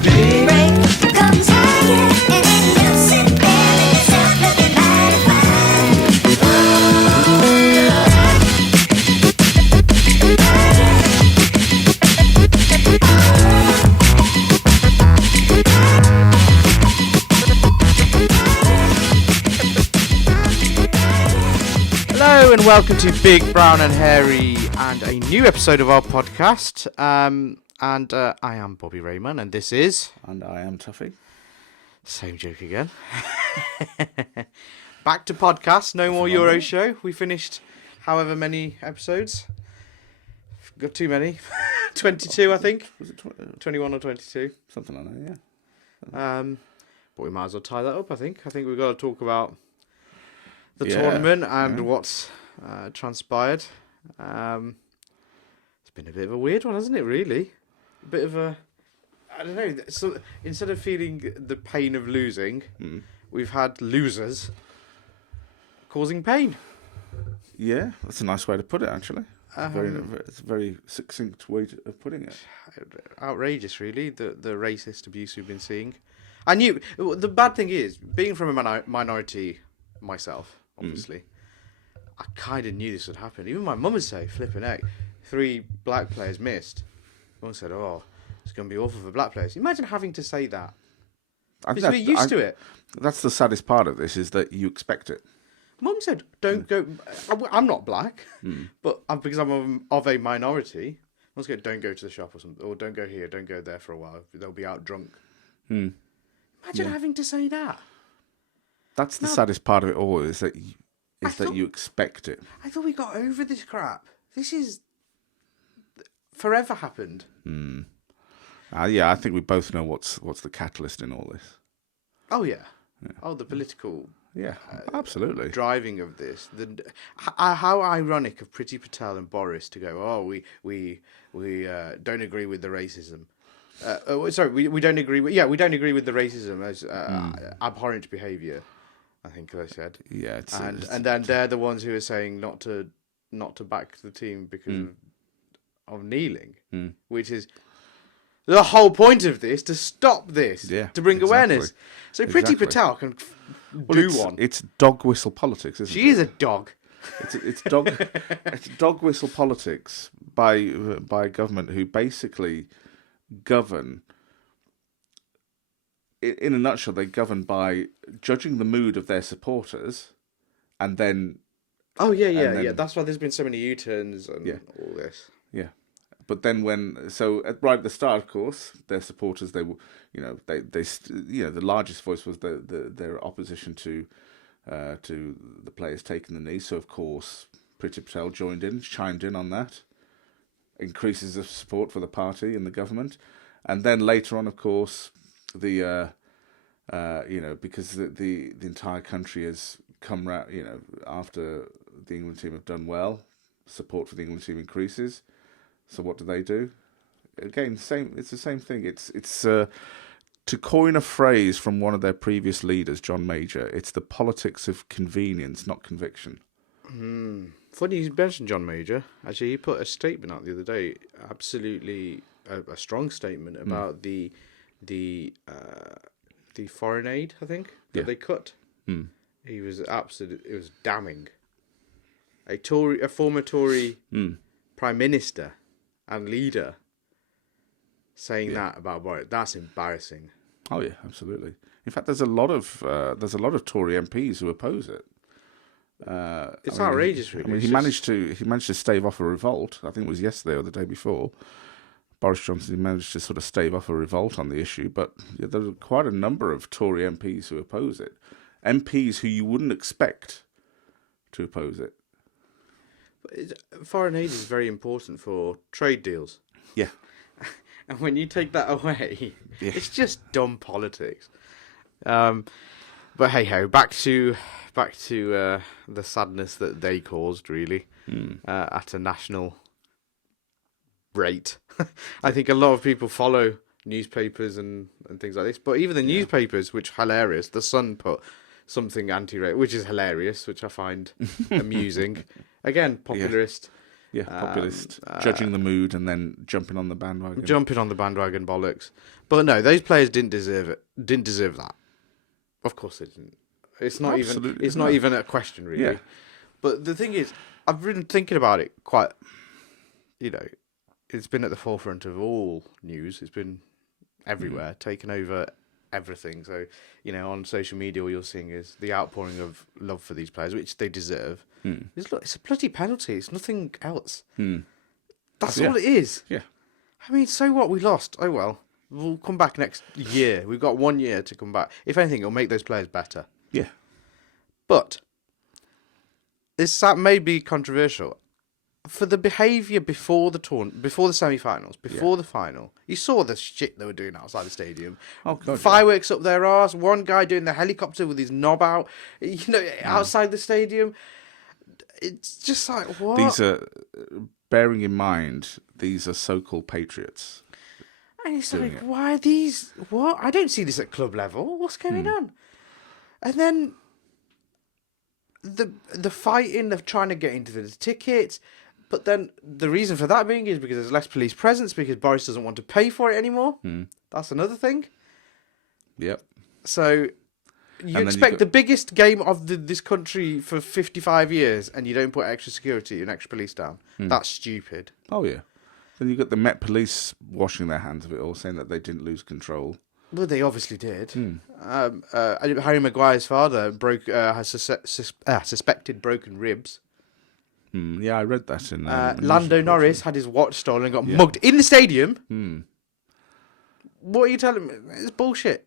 Hello and welcome to Big, Brown and Hairy and a new episode of our podcast. I am Bobby Rayman and this is... And I am Tuffy. Same joke again. Back to podcast, no more Euro show. We finished however many episodes. Got too many. 22 I think. Was it 21 or 22. Something like that, yeah. But we might as well tie that up, I think. I think we've got to talk about the tournament and what's transpired. It's been a bit of a weird one, hasn't it, really? A bit of a... I don't know. So, instead of feeling the pain of losing, we've had losers causing pain. Yeah, that's a nice way to put it, actually. It's a very succinct way of putting it. Outrageous, really, the racist abuse we've been seeing. I knew... The bad thing is, being from a minority myself, obviously, I kind of knew this would happen. Even my mum would say, flipping heck, 3 black players missed. Mum said, oh, it's going to be awful for black players. Imagine having to say that. Because we're used to it. That's the saddest part of this, is that you expect it. Mum said, don't go... I'm not black, but because I'm of a minority, Mum said, don't go to the shop or something, or don't go here, don't go there for a while. They'll be out drunk. Imagine having to say that. That's the saddest part of it all, is that you expect it. I thought we got over this crap. This is forever happened. Yeah, I think we both know what's the catalyst in all this. Oh yeah. Oh, the political. Yeah, absolutely. Driving of this. How ironic of Priti Patel and Boris to go. Oh, we don't agree with the racism. We don't agree with. Yeah, we don't agree with the racism as abhorrent behaviour. I think they said. Yeah, and then they're the ones who are saying not to back the team because of kneeling, which is the whole point of this, to stop this, to bring awareness. So Priti Patel can do one. It's dog whistle politics, isn't it? She is a dog. It's dog whistle politics by a government who basically govern. In a nutshell, they govern by judging the mood of their supporters, and then. Oh yeah. That's why there's been so many U-turns and all this. Yeah, but then right at the start, of course, their supporters, the largest voice was their opposition to the players taking the knee. So of course, Priti Patel chimed in on that, increases of support for the party and the government, and then later on, of course, because the entire country has come round, after the England team have done well, support for the England team increases. So what do? Again, it's the same thing. It's to coin a phrase from one of their previous leaders, John Major. It's the politics of convenience, not conviction. Funny you mentioned John Major. Actually, he put a statement out the other day, absolutely a strong statement about the foreign aid, I think, that they cut. He was it was damning. A former Tory Prime Minister and leader saying that about Boris, that's embarrassing. Oh yeah, absolutely. In fact, there's a lot of Tory MPs who oppose it. It's outrageous, really. I mean, he managed to stave off a revolt. I think it was yesterday or the day before. Boris Johnson managed to sort of stave off a revolt on the issue, but there are quite a number of Tory MPs who oppose it. MPs who you wouldn't expect to oppose it. But foreign aid is very important for trade deals. Yeah. And when you take that away, it's just dumb politics. But hey ho, back to the sadness that they caused, really, at a national rate. I think a lot of people follow newspapers and things like this, but even the newspapers, which hilarious, the Sun put something anti-rape, which is hilarious, which I find amusing. Again, popularist. Yeah, populist, judging the mood and then jumping on the bandwagon. Jumping on the bandwagon bollocks. But no, those players didn't deserve it. Didn't deserve that. Of course they didn't. It's not Absolutely even. It's not even a question, really. Yeah. But the thing is, I've been thinking about it quite. You know, it's been at the forefront of all news. It's been everywhere, taken over everything. So, you know, on social media, all you're seeing is the outpouring of love for these players, which they deserve. It's a bloody penalty. It's nothing else. That's all it is. Yeah. I mean, so what? We lost. Oh well. We'll come back next year. We've got 1 year to come back. If anything, it'll make those players better. Yeah. But that may be controversial. For the behaviour before the before the semi-finals, before the final, you saw the shit they were doing outside the stadium. Oh, God, fireworks up their arse. One guy doing the helicopter with his knob out. You know, outside the stadium. It's just like, what? These are, bearing in mind, these are so-called patriots. And it's like, why are these? What? I don't see this at club level. What's going on? And then the fighting of trying to get into the tickets. But then the reason for that being is because there's less police presence, because Boris doesn't want to pay for it anymore. That's another thing. Yep. So you expect the biggest game of this country for 55 years and you don't put extra security and extra police down. That's stupid. Oh, yeah. Then you got the Met Police washing their hands of it all, saying that they didn't lose control. Well, they obviously did. Harry Maguire's father has suspected broken ribs. Yeah, I read that in... Lando Norris had his watch stolen and got mugged in the stadium. What are you telling me? It's bullshit.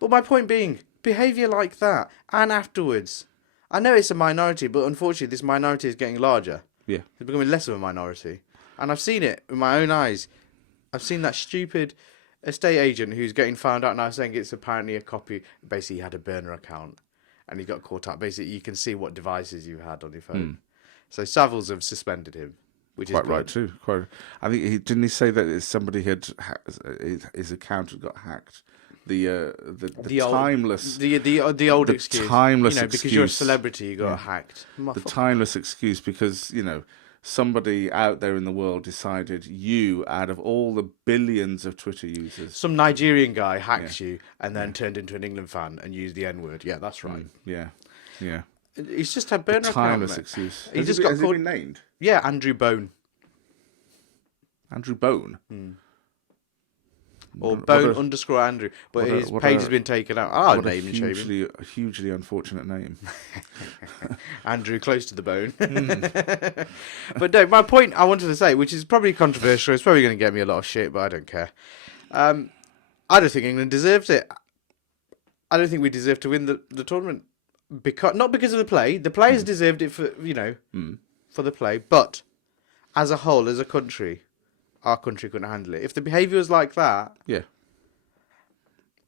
But my point being, behaviour like that, and afterwards, I know it's a minority, but unfortunately this minority is getting larger. Yeah. It's becoming less of a minority. And I've seen it with my own eyes. I've seen that stupid estate agent who's getting found out now saying it's apparently a copy. Basically, he had a burner account and he got caught out. Basically, you can see what devices you had on your phone. So Savills have suspended him, which Quite is right too. I think didn't he say that somebody had his account had got hacked. The timeless old excuse. Timeless because excuse. you're a celebrity, you got hacked. The timeless excuse because somebody out there in the world decided out of all the billions of Twitter users, some Nigerian guy hacks you and then turned into an England fan and used the N-word. Yeah, that's right. Yeah. He's just had burner account. Timeless excuse. He Has he been named? Yeah, Andrew Bone. Andrew Bone? Or Bone_Andrew. But his page has been taken out. I'll name and shame him. A hugely unfortunate name. Andrew, close to the bone. But no, my point I wanted to say, which is probably controversial, it's probably going to get me a lot of shit, but I don't care. I don't think England deserves it. I don't think we deserve to win the tournament. Not because of the play. The players deserved it for for the play, but as a whole, as a country, our country couldn't handle it. If the behaviour was like that,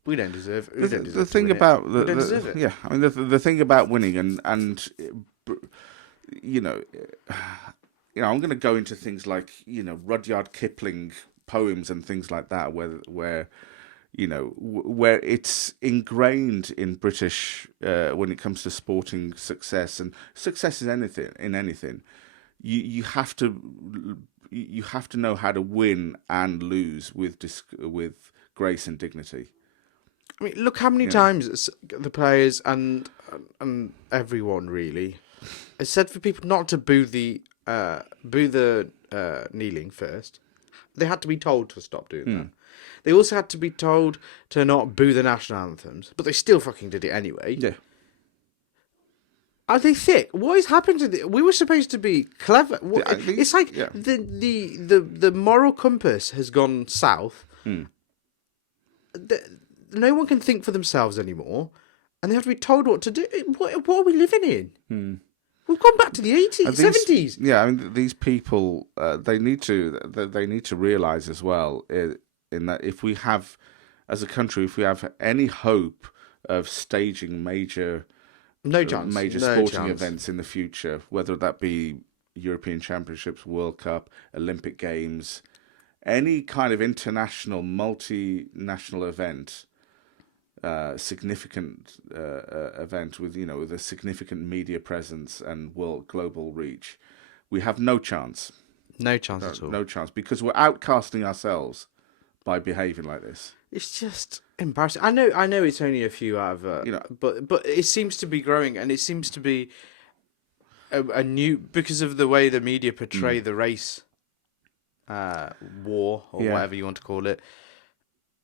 we don't deserve it. The thing about the thing about winning and I'm going to go into things like Rudyard Kipling poems and things like that, where it's ingrained in British when it comes to sporting success, and success is anything. You have to know how to win and lose with grace and dignity. I mean, look how many times the players and everyone really has said for people not to boo the kneeling first. They had to be told to stop doing that. They also had to be told to not boo the national anthems, but they still fucking did it anyway. Yeah. Are they thick? What has happened to the... We were supposed to be clever. It's like the moral compass has gone south. No one can think for themselves anymore, and they have to be told what to do. What are we living in? We've gone back to the 80s, 70s. Yeah, I mean, these people, they need to realise as well, in that if we have, as a country, if we have any hope of staging major sporting events in the future, whether that be European Championships, World Cup, Olympic Games, any kind of international, multinational event, significant event with a significant media presence and global reach, we have no chance. No chance at all. No chance, because we're outcasting ourselves by behaving like this. It's just embarrassing. I know it's only a few out of but it seems to be growing, and it seems to be a new, because of the way the media portray the race war or whatever you want to call it.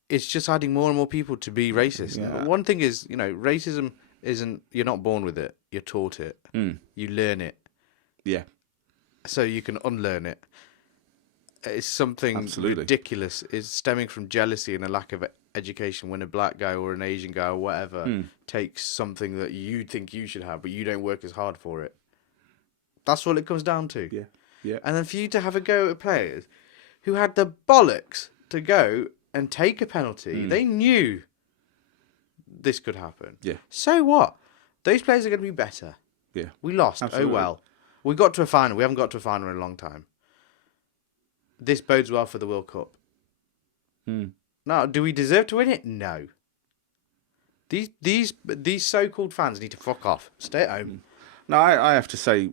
It's just adding more and more people to be racist. Yeah. One thing is, racism isn't, you're not born with it. You're taught it. You learn it. Yeah. So you can unlearn it. It's something ridiculous. It's stemming from jealousy and a lack of education when a black guy or an Asian guy or whatever takes something that you think you should have, but you don't work as hard for it. That's all it comes down to. Yeah. Yeah. And then for you to have a go at players who had the bollocks to go and take a penalty, they knew this could happen. Yeah. So what? Those players are going to be better. Yeah. We lost. Absolutely. Oh well. We got to a final. We haven't got to a final in a long time. This bodes well for the World Cup. Now, do we deserve to win it? No. These so-called fans need to fuck off. Stay at home. No, I have to say,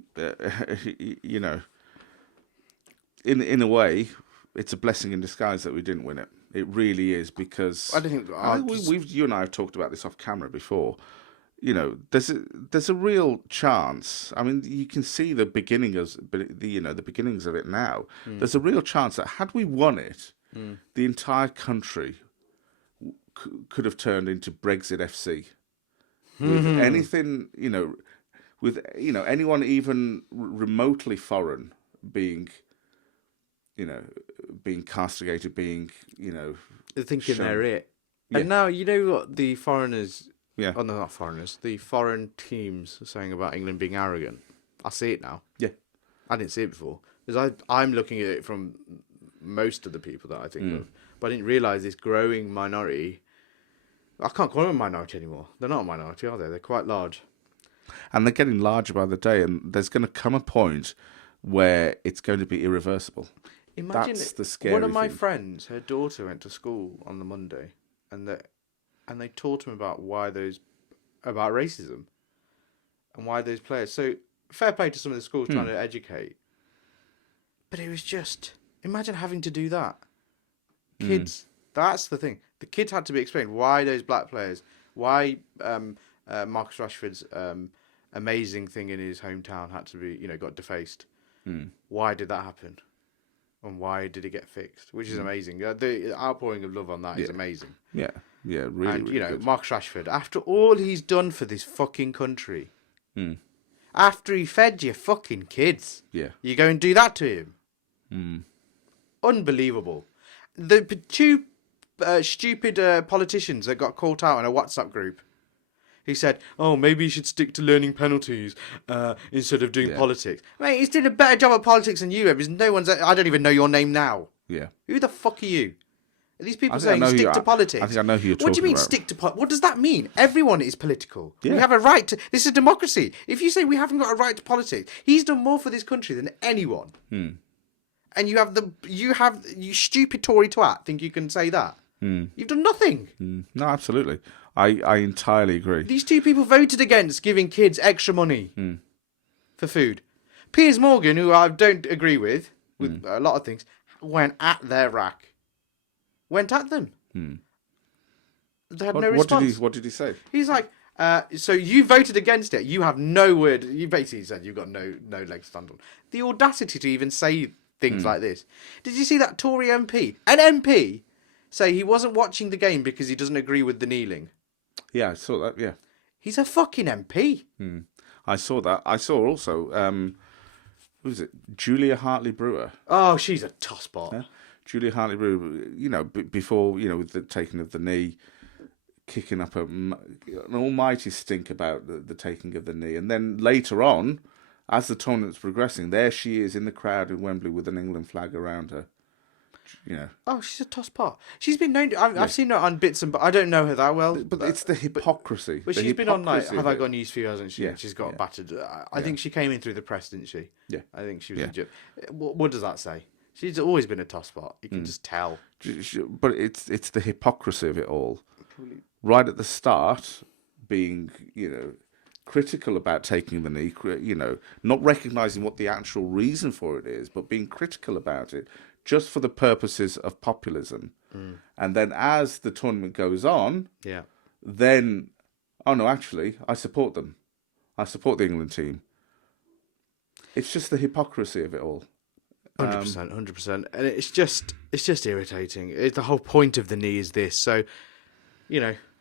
in a way, it's a blessing in disguise that we didn't win it. It really is, because I don't think you and I have talked about this off camera before. There's a real chance. I mean, you can see the beginnings of it now. There's a real chance that had we won it, the entire country could have turned into Brexit FC. With anything, with anyone even remotely foreign being castigated, being they're thinking shown. they're it. Yeah. And now, you know what the foreigners... Yeah. Oh, no, not foreigners. The foreign teams are saying about England being arrogant. I see it now. Yeah. I didn't see it before. Because I'm looking at it from most of the people that I think of. But I didn't realise this growing minority... I can't call them a minority anymore. They're not a minority, are they? They're quite large. And they're getting larger by the day, and there's going to come a point where it's going to be irreversible. Imagine That's the scary one of my thing. friends, her daughter went to school on the Monday, and they taught him about about racism and why those players. So fair play to some of the schools trying to educate, but it was just, imagine having to do that. Kids, that's the thing. The kids had to be explained why those black players, why Marcus Rashford's amazing thing in his hometown had to be, got defaced. Why did that happen? And why did it get fixed? Which is amazing. The outpouring of love on that is amazing. Yeah, yeah, really, And, really good. Marcus Rashford, after all he's done for this fucking country, after he fed your fucking kids, Yeah. you go and do that to him? Unbelievable. The two stupid politicians that got caught out in a WhatsApp group, he said, "Oh, maybe you should stick to learning penalties instead of doing politics." Mate, he's doing a better job at politics than you have. Because no one's. I don't even know your name now. Yeah. Who the fuck are you? Are these people I think I saying know who stick you to are. politics? I think I know who you're What do you talking mean about. stick to politics? What does that mean? Everyone is political. We Yeah. have a right to. This is democracy. If you say we haven't got a right to politics, he's done more for this country than anyone. And you stupid Tory twat think you can say that? You've done nothing. No, absolutely. I entirely agree. These two people voted against giving kids extra money for food. Piers Morgan, who I don't agree with a lot of things, went at their rack. Went at them. They had no response. What did he say? He's like, so you voted against it. You have no word. You basically said you've got no leg to stand on. The audacity to even say things like this. Did you see that Tory MP? An MP say he wasn't watching the game because he doesn't agree with the kneeling. Yeah, I saw that. Yeah, He's a fucking MP. I saw that. I saw also. Who was it? Julia Hartley Brewer. Oh, she's a tosspot. Yeah? Julia Hartley Brewer. Before with the taking of the knee, kicking up an almighty stink about the taking of the knee, and then later on, as the tournament's progressing, there she is in the crowd in Wembley with an England flag around her. Oh, she's a tosspot. She's been known. I've seen her on bits, but I don't know her that well. But it's the hypocrisy. But she's been on Have I Got News for You, hasn't she? Yeah, She's got battered. I think she came in through the press, didn't she? Yeah. I think she was legit. What does that say? She's always been a tosspot. You can just tell. But it's the hypocrisy of it all. Right at the start, being critical about taking the knee, not recognising what the actual reason for it is, but being critical about it just for the purposes of populism. And then as the tournament goes on, then, oh no, actually, I support them. I support the England team. It's just the hypocrisy of it all. 100%, 100%. And it's just irritating. The whole point of the knee is this. So,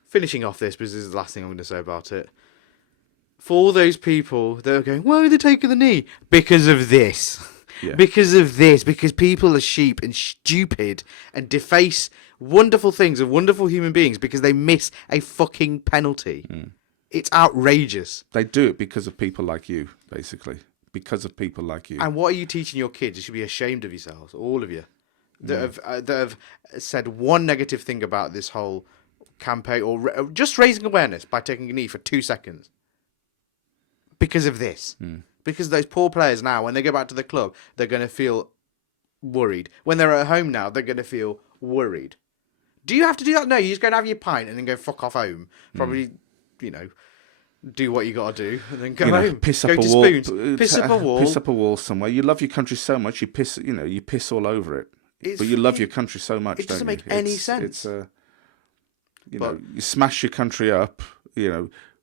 finishing off this, because this is the last thing I'm going to say about it. For all those people that are going, why are they taking the knee? Because of this. Yeah. Because of this. Because people are sheep and stupid and deface wonderful things of wonderful human beings because they miss a fucking penalty. It's outrageous. They do it because of people like you, basically. Because of people like you. And what are you teaching your kids? You should be ashamed of yourselves, all of you, that have said one negative thing about this whole campaign, or just raising awareness by taking a knee for 2 seconds. Because of this. Because those poor players now, when they go back to the club, they're going to feel worried. When they're at home now, they're going to feel worried. Do you have to do that? No, you're just going to have your pint and then go fuck off home. Probably, do what you got to do and then go home. Piss up go a to wall. Spoons. Piss up a wall. Piss up a wall somewhere. You love your country so much, you piss all over it. But you love your country so much, it doesn't don't make you? any sense. You smash your country up,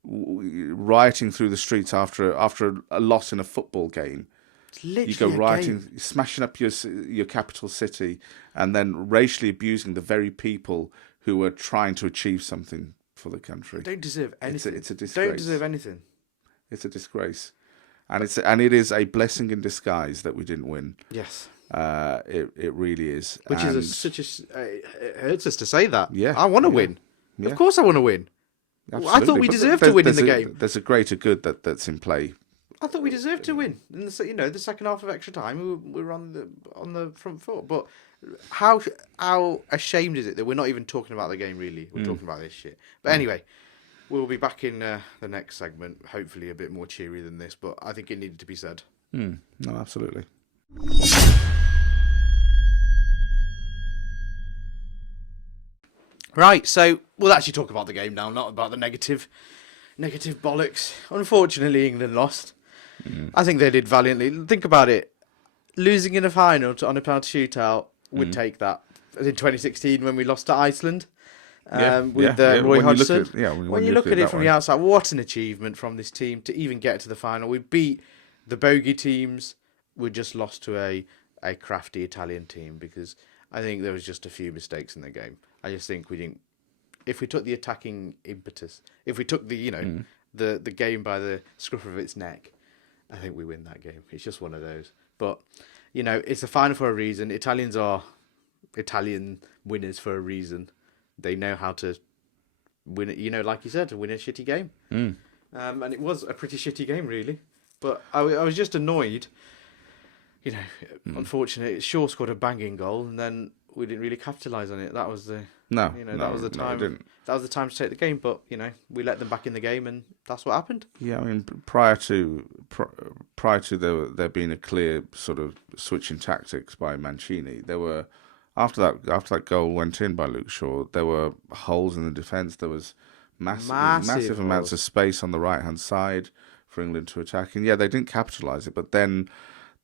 rioting through the streets after a loss in a football game. It's literally you go rioting, smashing up your capital city, and then racially abusing the very people who are trying to achieve something for the country. Don't deserve anything. It's a disgrace. Don't deserve anything. It's a disgrace, and it is a blessing in disguise that we didn't win. Yes. It really is. Which is it hurts us to say that. Yeah. I want to win. Yeah. Of course I want to win. Absolutely. I thought we deserved to win in the game. There's a greater good that's in play. I thought we deserved to win in the second half of extra time. We were on the front foot. But how ashamed is it that we're not even talking about the game? Really, we're talking about this shit. But anyway, we'll be back in the next segment. Hopefully, a bit more cheery than this. But I think it needed to be said. No, absolutely. Right, so we'll actually talk about the game now, not about the negative bollocks. Unfortunately, England lost. I think they did valiantly. Think about it. Losing in a final on a penalty shootout would take that. As in 2016 when we lost to Iceland with Roy Hodgson. When you look at it from the outside, what an achievement from this team to even get to the final. We beat the bogey teams. We just lost to a crafty Italian team because I think there was just a few mistakes in the game. I just think we didn't. If we took the attacking impetus, if we took the the game by the scruff of its neck, I think we win that game. It's just one of those. But it's a final for a reason. Italians are Italian winners for a reason. They know how to win it. Like you said, to win a shitty game. And it was a pretty shitty game, really. But I was just annoyed. Unfortunately, Shaw scored a banging goal, and then we didn't really capitalise on it. That was the that was the time. That was the time to take the game. But we let them back in the game, and that's what happened. Yeah, I mean, prior to there being a clear sort of switch in tactics by Mancini, there were after that goal went in by Luke Shaw, there were holes in the defence. There was massive amounts of space on the right hand side for England to attack, and they didn't capitalise it. But then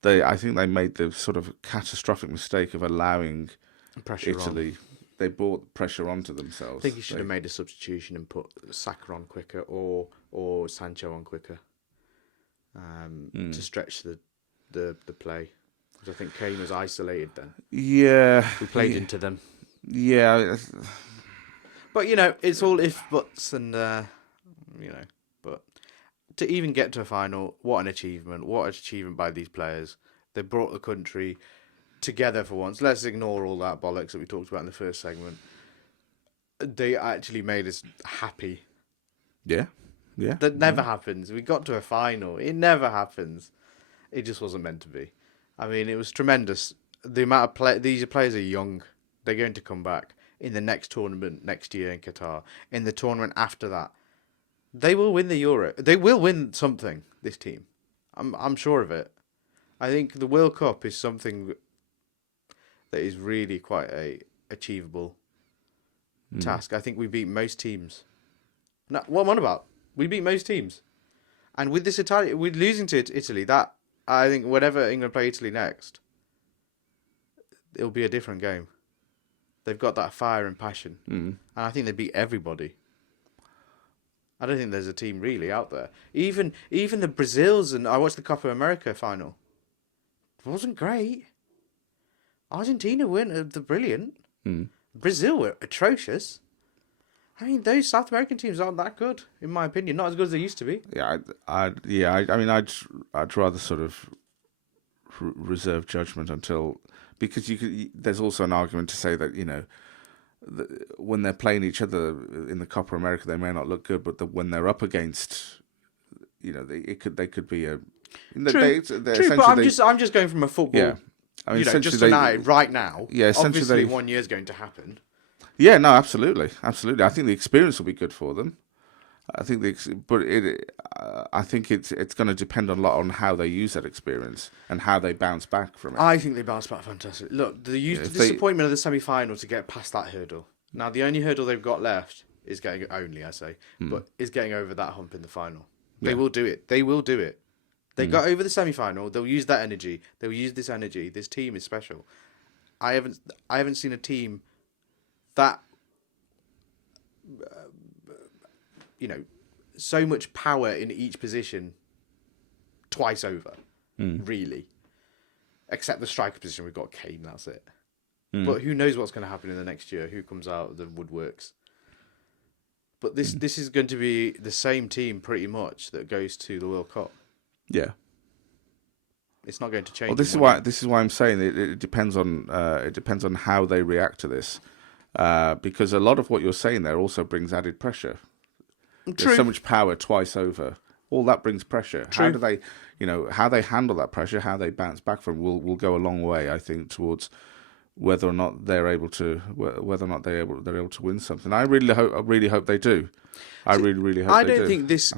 I think they made the sort of catastrophic mistake of allowing Italy. They brought pressure onto themselves. I think you should have made a substitution and put Saka on quicker or Sancho on quicker to stretch the play. Because I think Kane was isolated then. Yeah. We played into them. Yeah. But, it's all if, buts, and, but to even get to a final, what an achievement. What an achievement by these players. They brought the country together for once. Let's ignore all that bollocks that we talked about in the first segment. They actually made us happy. Yeah. That never happens. We got to a final. It never happens. It just wasn't meant to be. I mean, it was tremendous. The amount of these players are young. They're going to come back in the next tournament next year in Qatar. In the tournament after that, they will win the Euro. They will win something. This team, I'm sure of it. I think the World Cup is something that is really quite a achievable task. I think we beat most teams. Now, what am I on about? We beat most teams. And with this with losing to Italy, that I think whenever England play Italy next, it'll be a different game. They've got that fire and passion, and I think they beat everybody. I don't think there's a team really out there. Even the Brazils, and I watched the Copa America final. It wasn't great. Argentina weren't the brilliant. Brazil were atrocious. I mean, those South American teams aren't that good, in my opinion. Not as good as they used to be. Yeah, I mean, I'd rather sort of reserve judgment until, because there's also an argument to say that, you know, when they're playing each other in the Copa America, they may not look good, but when they're up against, you know, they could be a. True, but I'm just going from a football. Yeah, I mean, just right now. Yeah, obviously 1 year's going to happen. Yeah, no, absolutely. I think the experience will be good for them. I think I think it's going to depend a lot on how they use that experience and how they bounce back from it. I think they bounce back fantastic. Look, the disappointment of the semi-final to get past that hurdle. Now, the only hurdle they've got left is getting over that hump in the final. They will do it. They will do it. They got over the semi-final. They'll use that energy. They'll use this energy. This team is special. I haven't seen a team that, you know, so much power in each position twice over, really. Except the striker position, we've got Kane, that's it. But who knows what's going to happen in the next year? Who comes out of the woodworks? But this is going to be the same team pretty much that goes to the World Cup. Yeah. It's not going to change. Well, this is why I'm saying it depends on how they react to this, because a lot of what you're saying there also brings added pressure. True. There's so much power twice over. All that brings pressure. True. How do they, how they handle that pressure, how they bounce back from, will go a long way, I think, towards whether or not they're able to win something. I really hope they do. I really hope. I don't think this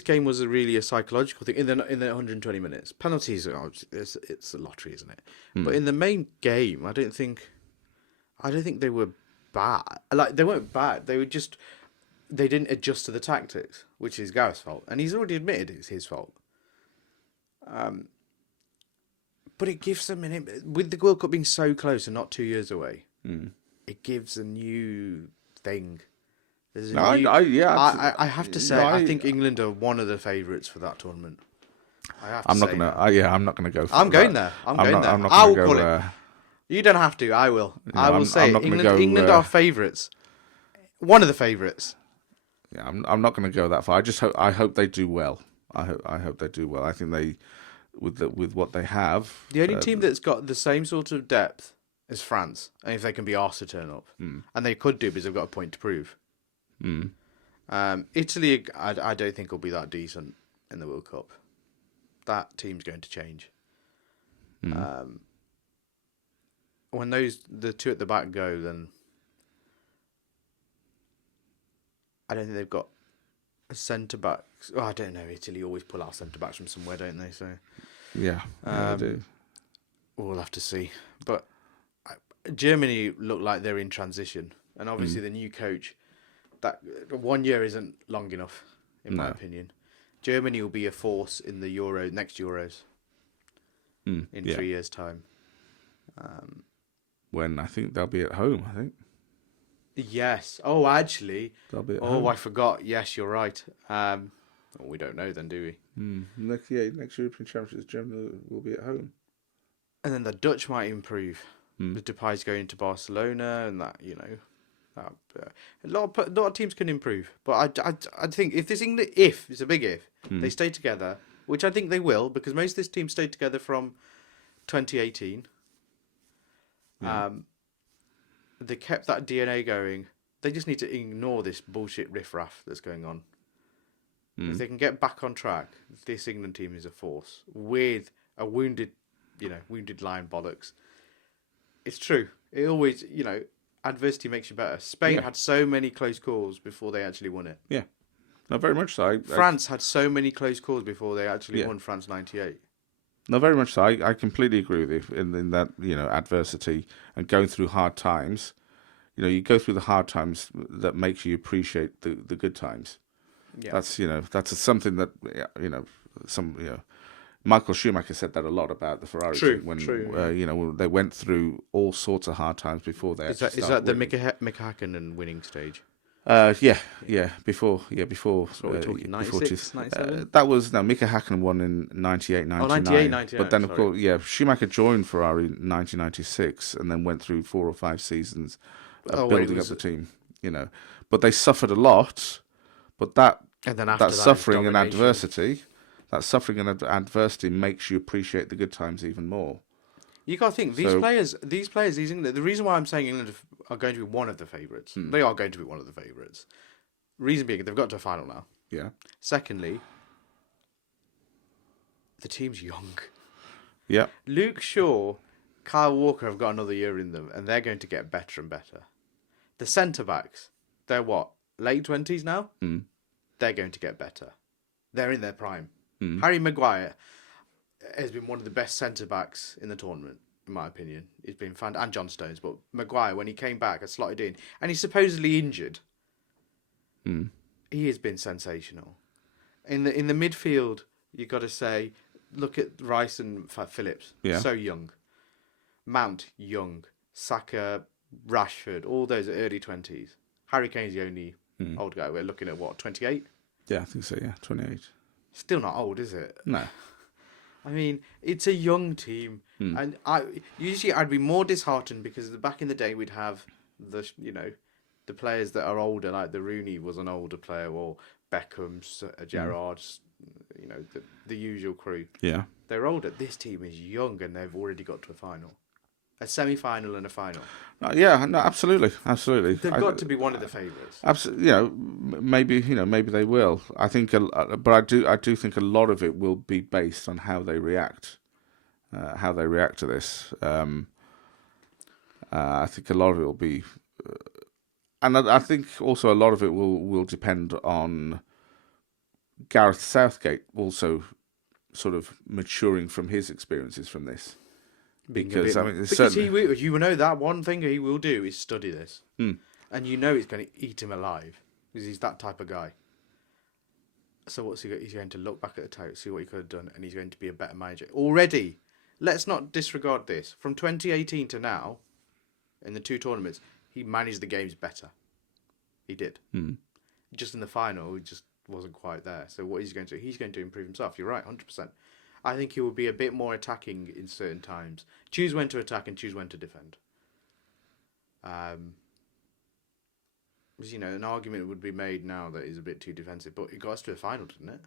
game was really a psychological thing in the 120 minutes. Penalties, it's a lottery, isn't it? But in the main game, I don't think they were bad. Like, they weren't bad. They didn't adjust to the tactics, which is Gareth's fault, and he's already admitted it's his fault. But it gives them, with the World Cup being so close and not 2 years away, it gives a new thing. I have to say, I think England are one of the favourites for that tournament. I'm not gonna go. I'm going there. I will call it. You don't have to. I will. I will say England are favourites. One of the favourites. Yeah, I'm not going to go that far. I hope they do well. I hope they do well. I think they, with what they have. The only team that's got the same sort of depth is France, and if they can be asked to turn up, and they could do because they've got a point to prove. Italy, I don't think will be that decent in the World Cup. That team's going to change. When the two at the back go, then I don't think they've got a centre back. Oh, I don't know. Italy always pull out centre backs from somewhere, don't they? So yeah, they do. We'll have to see. But Germany look like they're in transition, and obviously the new coach. That 1 year isn't long enough, in my opinion. Germany will be a force in the next Euros in 3 years' time. When I think they'll be at home, I think. Yes. Oh, actually. They'll be at home. I forgot. Yes, you're right. We don't know then, do we? Next European Championships, Germany will be at home. And then the Dutch might improve. The Depay's going to Barcelona, and that, a lot of teams can improve. But I think if it's a big if, they stay together, which I think they will, because most of this team stayed together from 2018. They kept that DNA going. They just need to ignore this bullshit riffraff that's going on. If they can get back on track, this England team is a force with a wounded lion bollocks. It's true. It always, adversity makes you better. Spain had so many close calls before they actually won it. Yeah, no, very much so. France had so many close calls before they actually won France 98. No, very much so. I completely agree with you in that, adversity and going through hard times. You go through the hard times that makes you appreciate the good times. Yeah. That's something that Michael Schumacher said that a lot about the Ferrari team when when they went through all sorts of hard times before they Is actually that the winning. Mika Hakkinen winning stage? Before. So what are we talking, 96, 97? That was Mika Hakkinen won in 98, 99. 98, 99. But then, of course, Schumacher joined Ferrari in 1996 and then went through 4 or 5 seasons building up the team. But they suffered a lot. But that suffering and adversity makes you appreciate the good times even more. You got to think these players. The reason why I'm saying England are going to be one of the favourites. They are going to be one of the favourites. Reason being, they've got to a final now. Yeah. Secondly, the team's young. Yeah. Luke Shaw, Kyle Walker have got another year in them, and they're going to get better and better. The centre backs, they're what, late 20s now? They're going to get better. They're in their prime. Harry Maguire has been one of the best centre backs in the tournament, in my opinion. He's been and John Stones, but Maguire, when he came back, has slotted in, and he's supposedly injured. He has been sensational. In the midfield, you got to say, look at Rice and Phillips. Yeah. So young. Mount, young. Saka, Rashford, all those are early 20s. Harry Kane's the only old guy. We're looking at what, 28? Yeah, I think so. Yeah, 28. Still not old, is it? No. I mean, it's a young team, and I'd be more disheartened because back in the day we'd have the players that are older, like the Rooney was an older player, or Beckham, Gerrard, the usual crew. Yeah, they're older. This team is young, and they've already got to a final, a semi-final, and a final. Absolutely. They've got to be one of the favourites. Absolutely, maybe they will. I think, but I do think a lot of it will be based on how they react, to this. I think a lot of it will be, and I think also a lot of it will depend on Gareth Southgate also sort of maturing from his experiences from this. Because he will, that one thing he will do is study this, and it's going to eat him alive because he's that type of guy. So what's he got? He's going to look back at the tape, see what he could have done, and he's going to be a better manager already. Let's not disregard this. From 2018 to now, in the 2 tournaments, he managed the games better. He did. Just in the final, he just wasn't quite there. So what he's going to do? He's going to improve himself. You're right, 100%. I think he will be a bit more attacking in certain times. Choose when to attack and choose when to defend. Because, an argument would be made now that he's a bit too defensive, but it got us to a final, didn't it?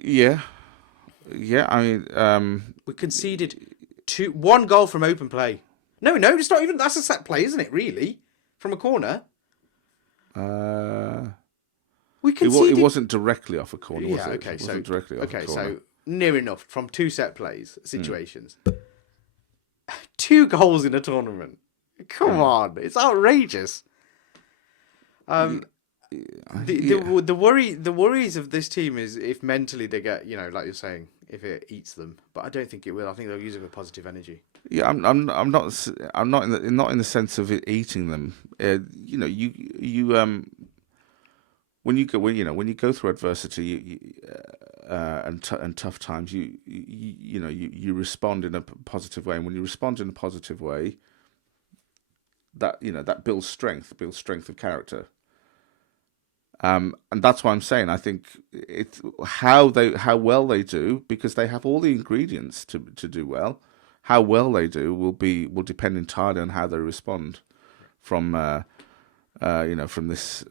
Yeah. I mean, we conceded 1 goal from open play. No, it's not even. That's a set play, isn't it? Really, from a corner. We conceded. It wasn't directly off a corner, was it? Okay, it wasn't directly off a corner. So near enough from 2 set plays situations. 2 goals in a tournament. Come on, it's outrageous. The worries of this team is if mentally they get, like you're saying, if it eats them. But I don't think it will. I think they'll use it with positive energy. Yeah, I'm not in the sense of it eating them. When you go through adversity and tough times, you respond in a positive way, and when you respond in a positive way, that builds strength of character. And that's why I'm saying I think it's how well they do, because they have all the ingredients to do well. How well they do will depend entirely on how they respond from this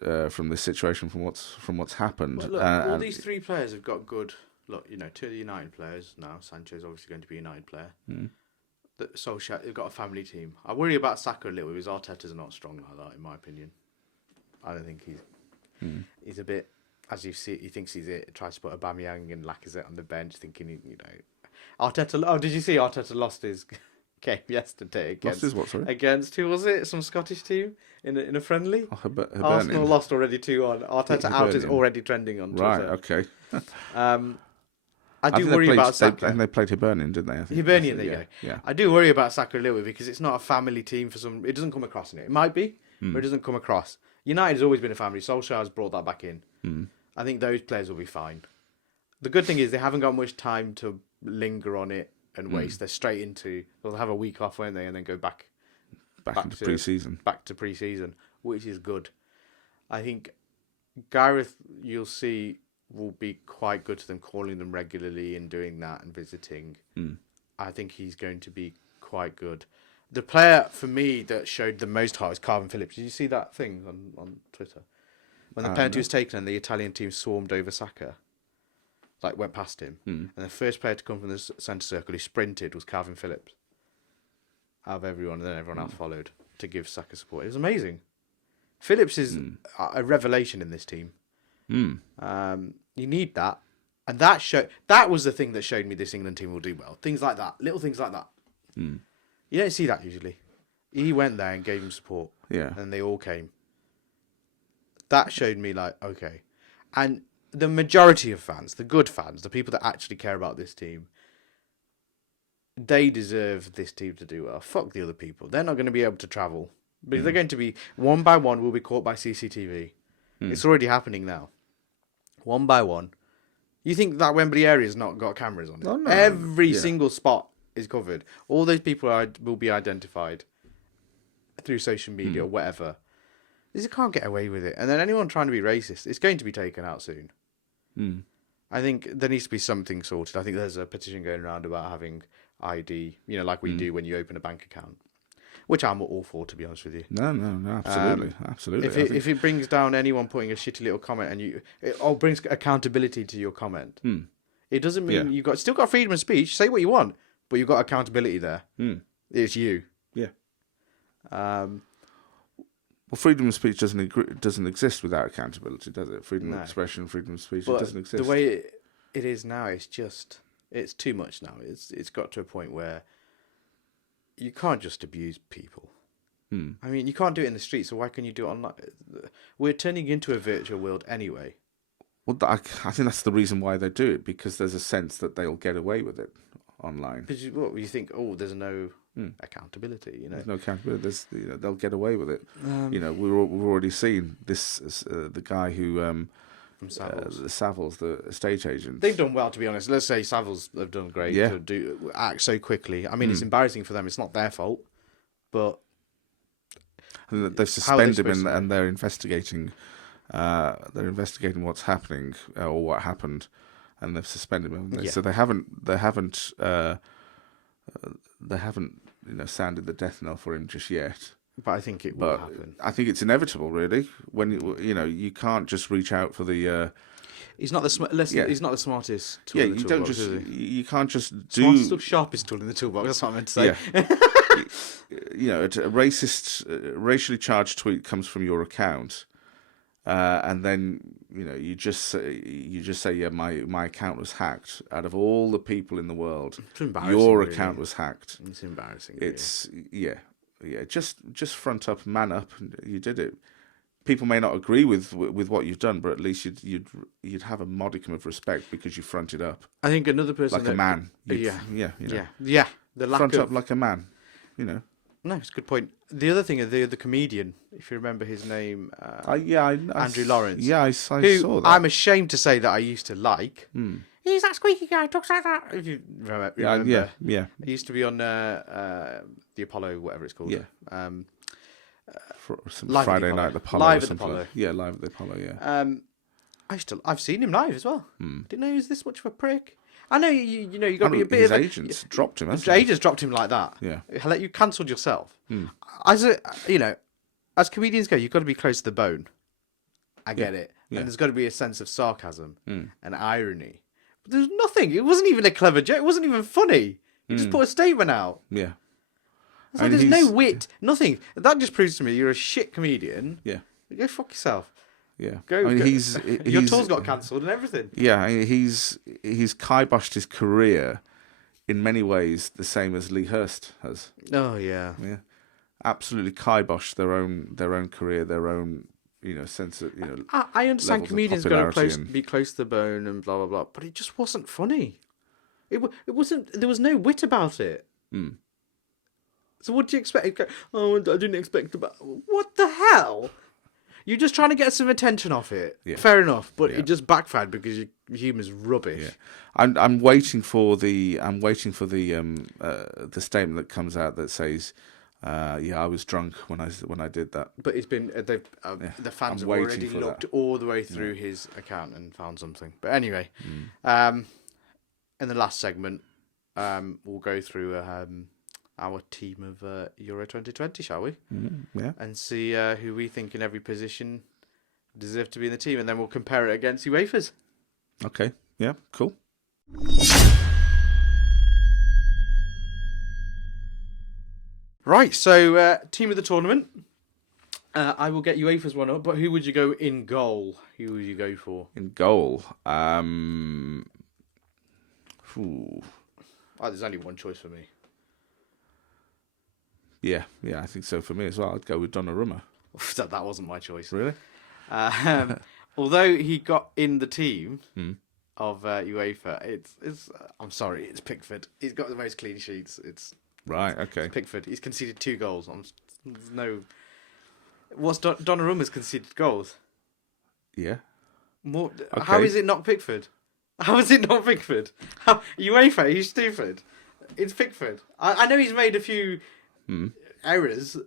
situation, from what's happened. Well, look, all these 3 players have got good. Look, 2 of the United players now. Sancho's obviously going to be a United player. Solskjaer, they've got a family team. I worry about Saka a little because Arteta's not strong like that, in my opinion. I don't think he's a bit, as you see, he thinks he's it. Tries to put Aubameyang and Lacazette on the bench, thinking Arteta. Oh, did you see Arteta lost his game yesterday against who was it? Some Scottish team in a friendly. Arsenal lost already 2-1. Arteta out is already trending on Twitter. Right. Okay. I do worry about Saka. And they played Hibernian, didn't they? Hibernian, there you go. Yeah. I do worry about Saka a little bit because it's not a family team for some. It doesn't come across in it. It might be. where it doesn't come across. United has always been a family. Solskjaer has brought that back in. Mm. I think those players will be fine. The good thing is they haven't got much time to linger on it and waste. They're straight into. They'll have a week off, won't they, and then go back into pre-season. Back to pre-season, which is good. I think Gareth, you'll see, will be quite good to them, calling them regularly and doing that and visiting. I think he's going to be quite good. The player, for me, that showed the most heart is Calvin Phillips. Did you see that thing on Twitter? When the penalty was taken and the Italian team swarmed over Saka, like went past him, and the first player to come from the centre circle who sprinted was Calvin Phillips. Out of everyone, and then everyone else followed to give Saka support. It was amazing. Phillips is a revelation in this team. You need that. And that was the thing that showed me this England team will do well. Things like that. Little things like that. You don't see that usually. He went there and gave him support. Yeah. And they all came. That showed me like, okay. And the majority of fans, the good fans, the people that actually care about this team, they deserve this team to do well. Fuck the other people. They're not going to be able to travel. Because they're going to be, one by one, will be caught by CCTV. It's already happening now. One by one. You think that Wembley area's not got cameras on it? Oh, no. Every single spot is covered. All those people will be identified through social media or whatever. You can't get away with it. And then anyone trying to be racist, it's going to be taken out soon. I think there needs to be something sorted. I think there's a petition going around about having ID, like we do when you open a bank account. Which I'm all for, to be honest with you. No, absolutely, absolutely. If it brings down anyone putting a shitty little comment and it brings accountability to your comment, it doesn't mean you've still got freedom of speech. Say what you want, but you've got accountability there. It's you. Yeah. Well, freedom of speech doesn't exist without accountability, does it? Freedom of expression, freedom of speech, it doesn't exist. The way it is now, it's too much now. It's got to a point where you can't just abuse people. I mean, you can't do it in the street, so why can you do it online? We're turning into a virtual world anyway. Well, I think that's the reason why they do it, because there's a sense that they'll get away with it online. Because you think, there's no accountability. There's no accountability. They'll get away with it. We've already seen this. The guy who from Savills, the estate agent. They've done well, to be honest. Let's say Savills have done great to act so quickly. I mean, it's embarrassing for them. It's not their fault, but and they've suspended him, and they're investigating. They're investigating what's happening or what happened, and they've suspended him. So they haven't sounded the death knell for him just yet. But I think it will happen. I think it's inevitable, really. When you can't just reach out for the. He's not the he's not the smartest tool. Yeah, in the you don't toolbox, just. You can't just do. Smartest tool, sharpest tool in the toolbox. That's what I meant to say. Yeah. A racially charged tweet comes from your account, and then you just say, yeah, my account was hacked. Out of all the people in the world, your account was hacked. It's embarrassing. It's Yeah, just front up, man up. You did it. People may not agree with what you've done, but at least you'd have a modicum of respect because you fronted up. I think another person like a man. Yeah. The lack front of up like a man. No, it's a good point. The other thing is the comedian, if you remember his name. Andrew Lawrence. Yeah, I saw that. I'm ashamed to say that I used to like. He's that squeaky guy, talks like that. If you remember. Yeah. He used to be on the Apollo, whatever it's called. Yeah. Live Friday at the night Apollo. the Apollo. Live or at the Apollo. Yeah, live at the Apollo. Yeah. I've seen him live as well. Didn't know he was this much of a prick. I know you got to be a bit his of agents dropped him. His agents dropped him like that. Yeah. You cancelled yourself. As comedians go, you've got to be close to the bone. I get it. Yeah. And there's got to be a sense of sarcasm and irony. But there's nothing. It wasn't even a clever joke. It wasn't even funny. He just put a statement out. Yeah. It's like there's no wit, nothing. That just proves to me you're a shit comedian. Yeah. Go fuck yourself. Yeah. Go. Your tour's got cancelled and everything. Yeah, he's kiboshed his career in many ways the same as Lee Hurst has. Oh yeah. Yeah. Absolutely kiboshed their own career, their own sense of I understand comedians got to and... be close to the bone and blah blah blah, but it just wasn't funny. It wasn't. There was no wit about it. So what do you expect? Oh, I didn't expect about. What the hell? You're just trying to get some attention off it. Yeah. Fair enough, but Yeah. it just backfired because your humour's rubbish. Yeah. I'm waiting for the statement that comes out that says, I was drunk when I did that. But it's been the fans I'm have waiting already for looked that. all the way through his account and found something. But anyway, in the last segment, we'll go through our team of Euro 2020, shall we? Yeah. And see who we think in every position deserve to be in the team, and then we'll compare it against UEFA's. Okay. Yeah. Cool. Right, so team of the tournament. I will get UEFA's one up, but who would you go in goal? Who would you go for? In goal, There's only one choice for me. yeah, I think so for me as well. I'd go with Donnarumma. That wasn't my choice. Really? Although he got in the team of UEFA, it's I'm sorry, it's Pickford. He's got the most clean sheets. It's Right. Okay. Pickford. He's conceded 2 goals. What's Donnarumma's conceded goals? Yeah. More. Okay. How is it not Pickford? How is it not Pickford? UEFA, are you stupid? It's Pickford. I know he's made a few errors,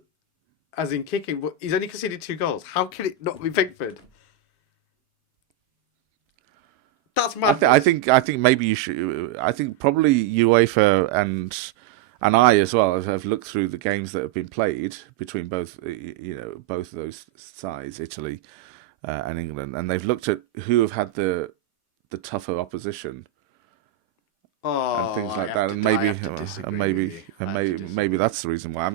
as in kicking, but he's only conceded 2 goals. How can it not be Pickford? That's mad. I think maybe you should. I think probably UEFA and I as well have looked through the games that have been played between both of those sides, Italy and England, and they've looked at who have had the tougher opposition and things like that, and maybe that's the reason why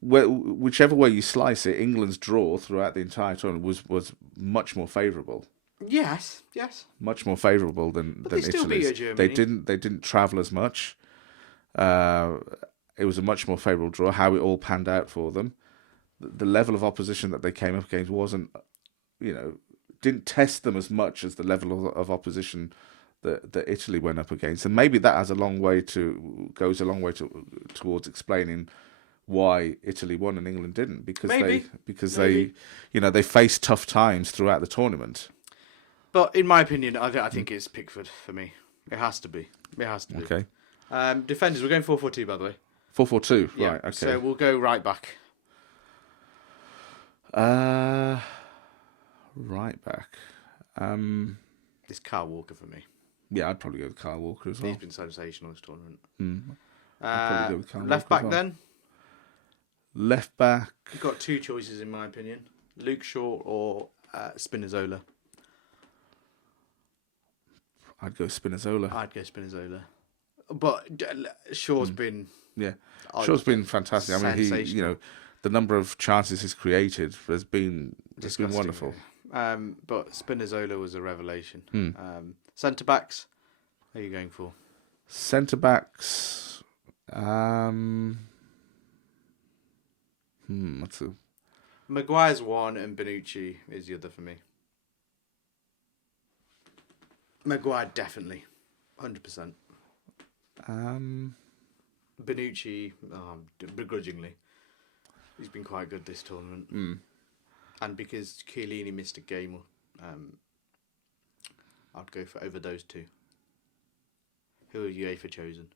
whichever way you slice it, England's draw throughout the entire tournament was much more favourable. Yes. Much more favourable than they still beat Italy's. Germany. They didn't travel as much. It was a much more favourable draw. How it all panned out for them, the level of opposition that they came up against wasn't, didn't test them as much as the level of opposition that Italy went up against, and maybe that goes a long way towards explaining why Italy won and England didn't, because they faced tough times throughout the tournament. But in my opinion, I think it's Pickford for me. It has to be. Okay. Defenders, we're going 4-4-2, by the way. 4-4-2, Yeah. right? Okay. So we'll go right back. Right back. It's Kyle Walker for me. Yeah, I'd probably go with Kyle Walker as well. He's been sensational this tournament. I'd probably go with Kyle left Walker back as well. then. Left back. You've got 2 choices in my opinion: Luke Shaw or Spinazzola. I'd go Spinazzola. I'd go Spinazzola, but Shaw's been Shaw's been fantastic. I mean, sensational. the number of chances he's created has been wonderful. But Spinazzola was a revelation. Centre backs, who are you going for? Centre backs. That's a... Maguire's one and Bonucci is the other for me. Maguire definitely, 100%. Bonucci, begrudgingly, he's been quite good this tournament. And because Chiellini missed a game, I'd go for over those 2. Who have UEFA chosen?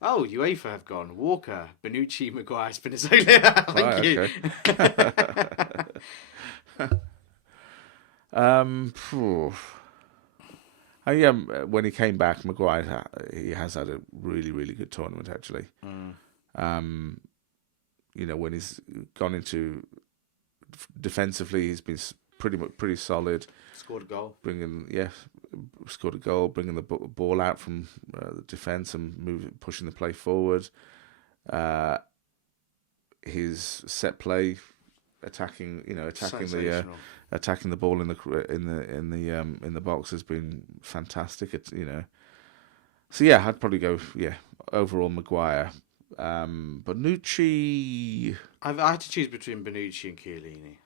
Oh, UEFA have gone Walker, Bonucci, Maguire, Spinazzola. Thank you. When he came back, Maguire, he has had a really, really good tournament actually. When he's gone into defensively, he's been pretty solid. Scored a goal. Scored a goal, bringing the ball out from the defence and pushing the play forward. His set play, attacking the ball in the box has been fantastic. So yeah, I'd probably go overall Maguire. Bonucci. I had to choose between Bonucci and Chiellini.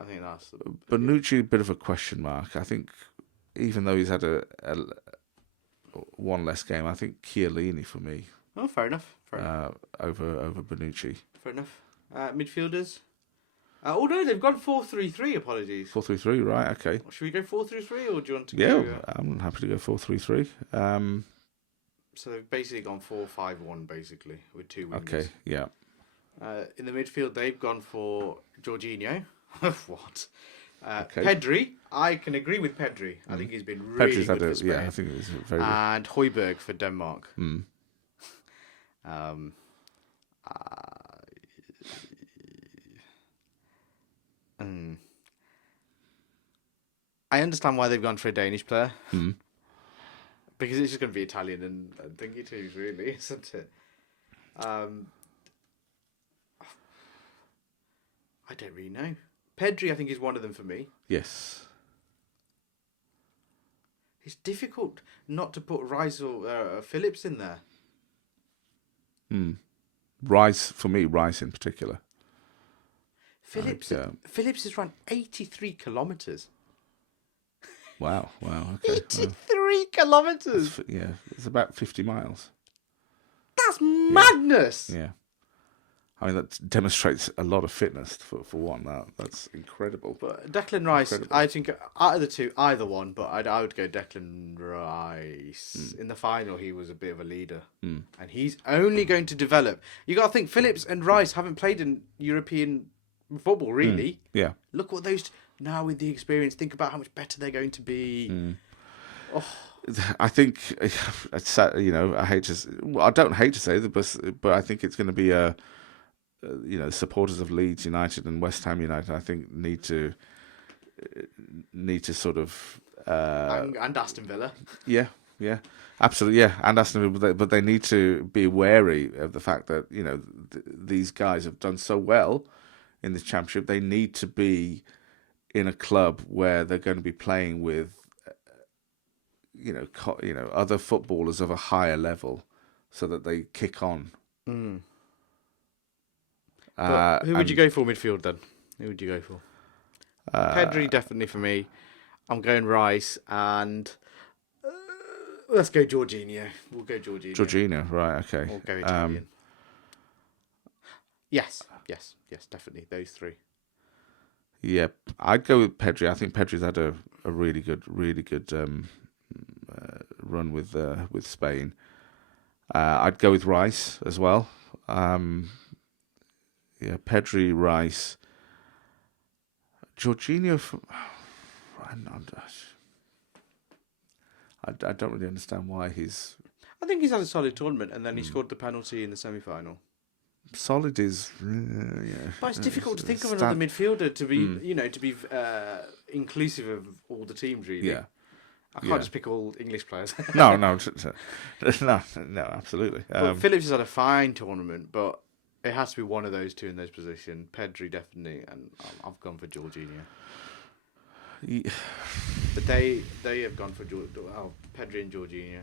I think that's Bonucci, a bit of a question mark. I think even though he's had a one less game, I think Chiellini for me. Oh, fair enough. over Bonucci. Fair enough. Midfielders. Oh no, they've gone 4-3-3. Apologies. 4-3-3, right? Okay. Should we go 4-3-3, or do you want to Yeah, go? I'm happy to go 4-3-3. So they've basically gone 4-5-1, basically, with two wingers. Okay, yeah. In the midfield, they've gone for Jorginho. What? Okay. Pedri. I can agree with Pedri. I think he's been really Pedri's good for had Spain. I think it was very good. And Højbjerg for Denmark. I understand why they've gone for a Danish player. Because it's just going to be Italian and thingy too, really, isn't it? I don't really know. Pedri, I think, is one of them for me. Yes. It's difficult not to put Rice or Phillips in there. Rice, for me, Rice in particular. Phillips has run 83 kilometres. Wow, okay. 83 kilometres! It's about 50 miles. That's madness! Yeah. I mean, that demonstrates a lot of fitness for one. That's incredible. But Declan Rice, I think, out of the two, either one, but I would go Declan Rice. In the final, he was a bit of a leader. And he's only going to develop. You got to think, Phillips and Rice haven't played in European football, really. Yeah. Look what those... Now with the experience, think about how much better they're going to be. I think, I hate to... I don't hate to say that, but I think it's going to be a... supporters of Leeds United and West Ham United, I think, need to sort of... and Aston Villa. Yeah, absolutely, yeah, and Aston Villa, but they need to be wary of the fact that, these guys have done so well in the Championship. They need to be in a club where they're going to be playing with, other footballers of a higher level, so that they kick on. Who would you go for midfield then? Who would you go for? Pedri definitely for me. I'm going Rice and let's go Jorginho. We'll go Jorginho. Jorginho, right? Okay. We'll go Italian. Yes, definitely those three. Yeah, I'd go with Pedri. I think Pedri's had a really good run with Spain. I'd go with Rice as well. Yeah, Pedri, Rice, Jorginho. I don't really understand why he's... I think he's had a solid tournament, and then he scored the penalty in the semi-final. Solid is... But it's difficult to think of another midfielder to be inclusive of all the teams, really. Yeah. I can't just pick all English players. No, absolutely. But Phillips has had a fine tournament, but it has to be one of those two in those positions. Pedri definitely, and I've gone for Jorginho. Yeah. But they have gone for Pedri and Jorginho.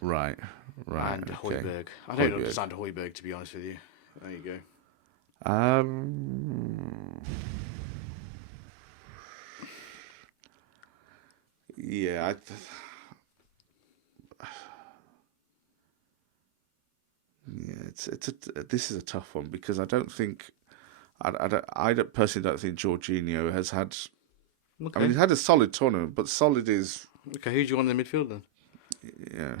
Right. And Højbjerg. I don't understand Højbjerg, to be honest with you. There you go. Yeah, this is a tough one, because I don't think I personally don't think Jorginho has had. Okay. I mean, he's had a solid tournament, but solid is... Okay, who do you want in the midfield then? Yeah,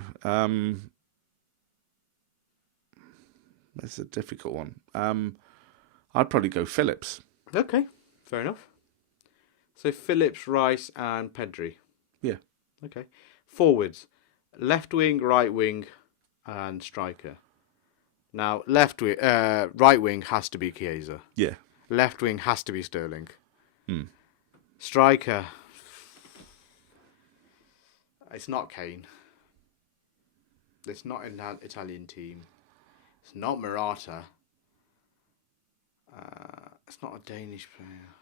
that's a difficult one. I'd probably go Phillips. Okay, fair enough. So Phillips, Rice, and Pedri. Yeah. Okay. Forwards, left wing, right wing, and striker. Now, right wing has to be Chiesa. Yeah. Left wing has to be Sterling. Striker, it's not Kane. It's not an Italian team. It's not Morata. It's not a Danish player.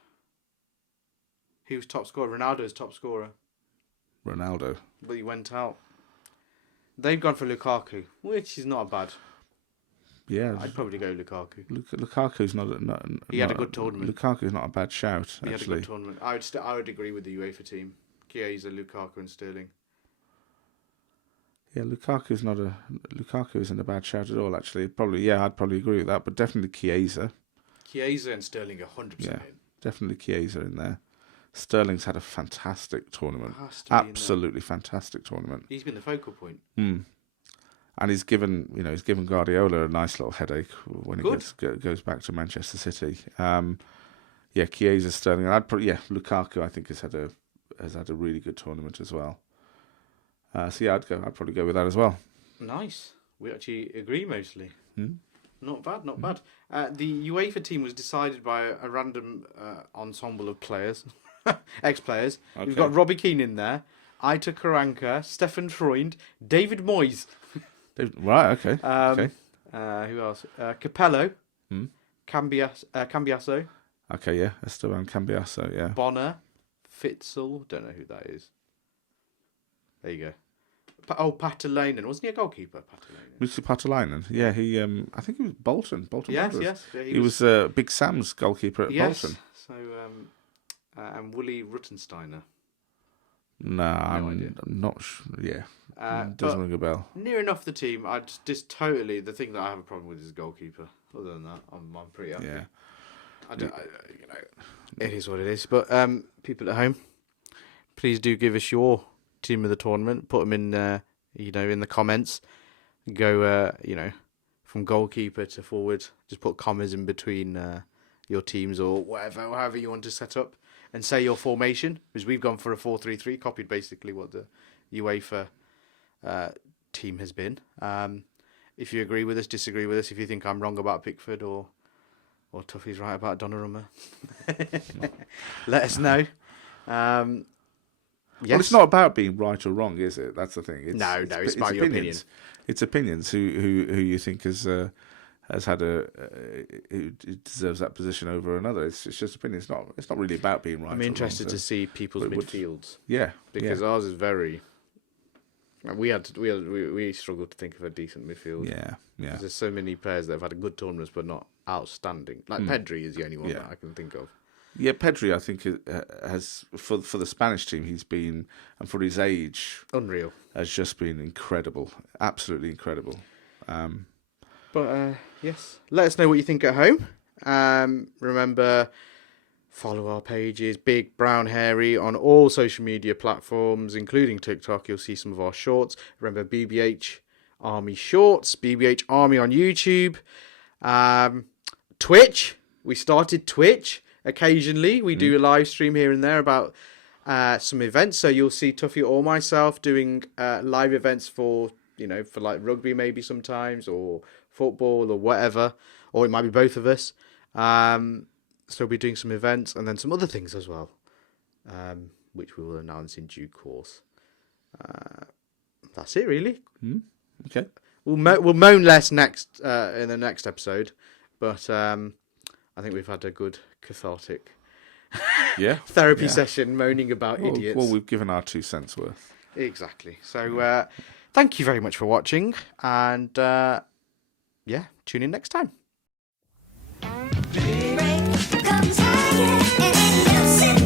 Who's top scorer? Ronaldo's top scorer. Ronaldo. But he went out. They've gone for Lukaku, which is not bad. Yeah, I'd probably go Lukaku. Lukaku's not. He had a good tournament. Lukaku's not a bad shout. He actually. had a good tournament. I would agree with the UEFA team. Chiesa, Lukaku, and Sterling. Yeah, Lukaku isn't a bad shout at all. Actually, I'd probably agree with that. But definitely Chiesa. Chiesa and Sterling 100%. Yeah, definitely Chiesa in there. Sterling's had a fantastic tournament. Has to be in there. Absolutely fantastic tournament. He's been the focal point. And he's given Guardiola a nice little headache when Good. he goes back to Manchester City. Chiesa, Sterling, and Lukaku. I think has had a really good tournament as well. I'd probably go with that as well. Nice. We actually agree mostly. Not bad, not bad. The UEFA team was decided by a random ensemble of players, ex-players. Okay. We've got Robbie Keane in there, Aitor Karanka, Stefan Freund, David Moyes. Right, okay. Who else? Capello, Cambiasso, Okay, yeah. Esteban Cambiasso, yeah. Bonner, Fitzel. Don't know who that is. There you go. Patalainen. Wasn't he a goalkeeper, Patalainen? Lucy Patalainen. Yeah, he. I think he was Bolton. Yes, Wanderers. yes. Yeah, He was Big Sam's goalkeeper at Bolton. So, and Wooly Ruttensteiner. No idea. I'm not sure. Yeah. Doesn't But ring a bell. near enough the team. I just totally, the thing that I have a problem with is goalkeeper. Other than that, I'm pretty happy. Yeah. It is what it is. But people at home, please do give us your team of the tournament. Put them in, in the comments. Go, from goalkeeper to forward. Just put commas in between your teams or however you want to set up, and say your formation. Because we've gone for a 4-3-3, copied basically what the UEFA team has been. If you agree with us, disagree with us. If you think I'm wrong about Pickford or Tuffy's right about Donnarumma, let us know. Yes. Well, it's not about being right or wrong, is it? That's the thing. It's about your opinion. It's opinions. Who you think has had who deserves that position over another? It's just opinion. It's not really about being right. I'm interested to see people's midfields. Yeah, because ours is very. We struggled to think of a decent midfield. Yeah. There's so many players that have had a good tournaments but not outstanding. Like Pedri is the only one that I can think of. Yeah, Pedri, I think, has for the Spanish team, he's been, and for his age, unreal. Has just been incredible, absolutely incredible. But yes, let us know what you think at home. Remember, follow our pages, Big Brown Hairy, on all social media platforms, including TikTok. You'll see some of our shorts. Remember, BBHarmy Shorts, BBHarmy on YouTube. Twitch. We started Twitch. Occasionally, we do a live stream here and there about some events. So you'll see Tuffy or myself doing live events for like rugby maybe sometimes, or football or whatever. Or it might be both of us. So we'll be doing some events and then some other things as well, which we will announce in due course. That's it, really. Okay. We'll moan less next in the next episode, but I think we've had a good cathartic therapy session moaning about idiots. Well, we've given our 2 cents worth. Exactly. So thank you very much for watching, and tune in next time. Comes higher and